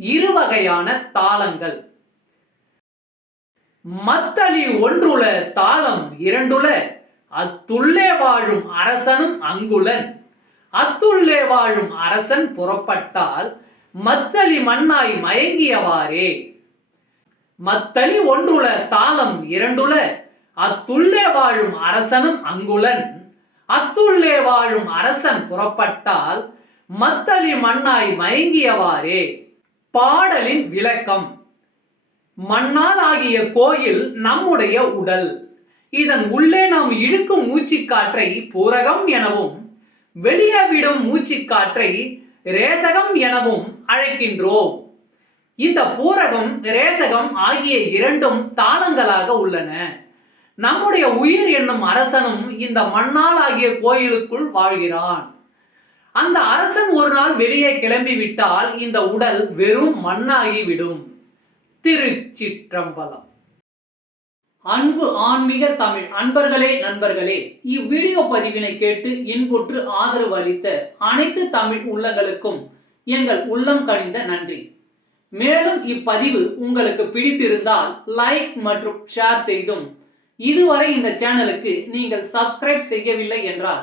இருவகையான தாளங்கள். மத்தளி ஒன்றுல தாளம் இரண்டுல அத்துள்ளே வாழும் அரசனும் அங்குலன். அத்துள்ளே வாழும் அரசன் புறப்பட்டால் மத்தளி மண்ணாய் மயங்கியவாறே. மத்தளி ஒன்றுல தாளம் இரண்டுல அத்துள்ளே வாழும் அரசனும் அங்குலன். அத்துள்ளே வாழும் அரசன் புறப்பட்டால் மத்தளி மண்ணாய் மயங்கியவாறே. பாடலின் விளக்கம். மண்ணால் ஆகிய கோயில் நம்முடைய உடல். இதன் உள்ளே நாம் இழுக்கும் மூச்சுக்காற்றை பூரகம் எனவும் வெளியே விடும் மூச்சுக்காற்றை ரேசகம் எனவும் அழைக்கின்றோம். இந்த பூரகம் ரேசகம் ஆகிய இரண்டும் தாளங்களாக உள்ளன. நம்முடைய உயிர் என்னும் அரசனும் இந்த மண்ணால் ஆகிய கோயிலுக்குள் வாழ்கிறான். அந்த அரசன் ஒரு நாள் வெளியே கிளம்பி விட்டால் இந்த உடல் வெறும் மண்ணாகி விடும். திருச்சிற்றம்பலம். அன்பு ஆன்மீக தமிழ். அன்பர்களே நண்பர்களே இவ்வீடியோ பதிவினை கேட்டு இன்புற்று ஆதரவு அளித்த அனைத்து தமிழ் உள்ளங்களுக்கும் எங்கள் உள்ளம் கணிந்த நன்றி. மேலும் இப்பதிவு உங்களுக்கு பிடித்திருந்தால் லைக் மற்றும் ஷேர் செய்தும். இதுவரை இந்த சேனலுக்கு நீங்கள் சப்ஸ்கிரைப் செய்யவில்லை என்றால்